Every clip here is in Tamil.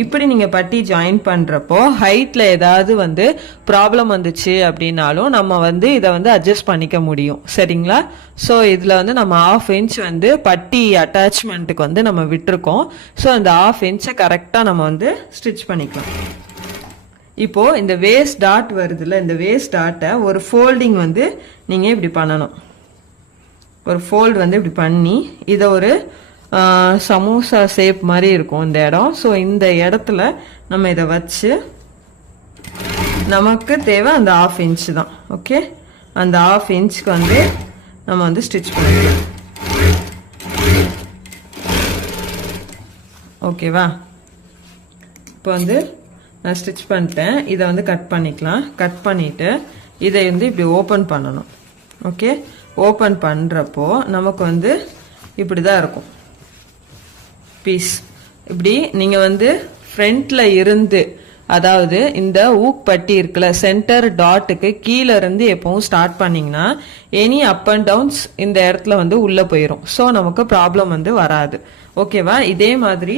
இப்படி நீங்க பட்டி ஜாயின் பண்றப்போ ஹைட்ல ஏதாவது வந்து ப்ராப்ளம் வந்துச்சு அப்படின்னாலும் நம்ம வந்து இதை வந்து அட்ஜஸ்ட் பண்ணிக்க முடியும். சரிங்களா? ஸோ இதுல வந்து நம்ம 1/2 இன்ச் வந்து பட்டி அட்டாச்மெண்ட்டுக்கு வந்து நம்ம விட்டுருக்கோம். ஸோ அந்த 1/2 இன்ச்சை கரெக்டாக நம்ம வந்து ஸ்டிச் பண்ணிக்கலாம். இப்போ இந்த வேஸ்ட் டாட் வருதுல்ல, இந்த வேஸ்ட் டாட்டை ஒரு ஃபோல்டிங் வந்து நீங்க இப்படி பண்ணணும். ஒரு ஃபோல்டு வந்து இப்படி பண்ணி இதை ஒரு சமோசா ஷேப் மாதிரி இருக்கும் இந்த இடம். ஸோ இந்த இடத்துல நம்ம இதை வச்சு நமக்கு தேவை அந்த 1/2 இன்ச் தான். ஓகே, அந்த 1/2 இன்ச்சுக்கு வந்து நம்ம வந்து ஸ்டிச் பண்ணிக்கலாம். ஓகேவா? இப்போ வந்து நான் ஸ்டிச் பண்ணிட்டேன். இதை வந்து கட் பண்ணிக்கலாம். கட் பண்ணிட்டு இதை வந்து இப்படி ஓப்பன் பண்ணணும். ஓகே, ஓப்பன் பண்ணுறப்போ நமக்கு வந்து இப்படி தான் இருக்கும் பீஸ். இப்படி நீங்கள் வந்து ஃப்ரண்ட்ல இருந்து, அதாவது இந்த ஊக் பட்டி இருக்குல்ல, சென்டர் டாட்டுக்கு கீழே இருந்து எப்பவும் ஸ்டார்ட் பண்ணிங்கன்னா எனி அப் அண்ட் டவுன்ஸ் இந்த இடத்துல வந்து உள்ளே போயிடும். ஸோ நமக்கு ப்ராப்ளம் வந்து வராது. ஓகேவா? இதே மாதிரி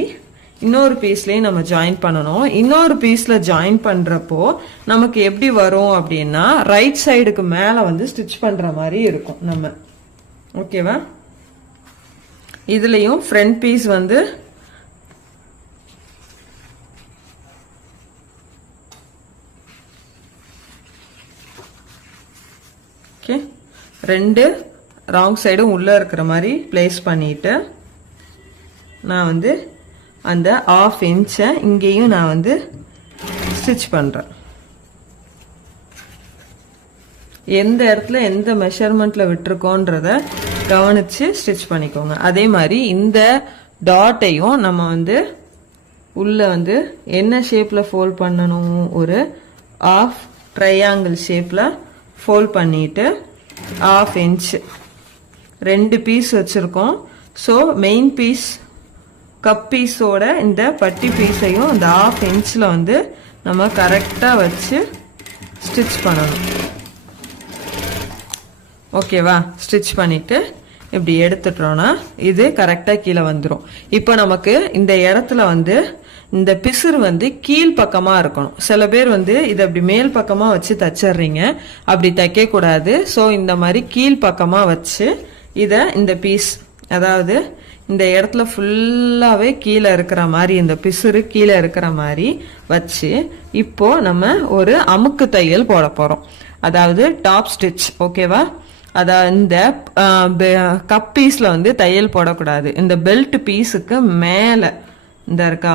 இன்னொரு பீஸ்லயும் நம்ம ஜாயின் பண்ணணும். இன்னொரு பீஸ்ல ஜாயின் பண்றப்போ நமக்கு எப்படி வரும் அப்படின்னா ரைட் சைடுக்கு மேல வந்து ஸ்டிச் பண்ற மாதிரி இருக்கும் நம்ம. ஓகேவா? இதுலயும் ஃப்ரண்ட் பீஸ் வந்து ஓகே, 2 ராங் சைடும் உள்ள இருக்கிற மாதிரி பிளேஸ் பண்ணிட்டு நான் வந்து அந்த 1/2 இன்ச்சை இங்கேயும் நான் வந்து ஸ்டிச் பண்றேன். எந்த இடத்துல எந்த மெஷர்மெண்ட்ல விட்டுருக்கோன்றத கவனிச்சு ஸ்டிச் பண்ணிக்கோங்க. அதே மாதிரி இந்த டாட்டையும் நம்ம வந்து உள்ள வந்து என்ன ஷேப்ல ஃபோல்ட் பண்ணணும், ஒரு 1/2 ட்ரையாங்கிள் ஷேப்ல ஃபோல்ட் பண்ணிட்டு 1/2 இன்ச் 2 பீஸ் வச்சிருக்கோம். ஸோ மெயின் பீஸ் கப் பீஸோட இந்த பட்டி பீஸையும் இந்த 1/2 இன்ச்சில் வந்து நம்ம கரெக்டாக வச்சு ஸ்டிச் பண்ணணும். ஓகேவா? ஸ்டிச் பண்ணிட்டு இப்படி எடுத்துட்டோம்னா இது கரெக்டாக கீழே வந்துடும். இப்போ நமக்கு இந்த இடத்துல வந்து இந்த பிசுறு வந்து கீழ் பக்கமாக இருக்கணும். சில பேர் வந்து இதை அப்படி மேல் பக்கமாக வச்சு தச்சிடுறீங்க. அப்படி தைக்க கூடாது. ஸோ இந்த மாதிரி கீழ் பக்கமாக வச்சு இதை இந்த பீஸ், அதாவது இந்த இடத்துல ஃபுல்லாவே கீழே இருக்கிற மாதிரி, இந்த பிசுறு கீழே இருக்கிற மாதிரி வச்சு இப்போ நம்ம ஒரு அமுக்கு தையல் போட போறோம். அதாவது டாப் ஸ்டிச். ஓகேவா? அதாவது இந்த கப் பீஸ்ல வந்து தையல் போடக்கூடாது. இந்த பெல்ட் பீஸுக்கு மேல இந்த இருக்கா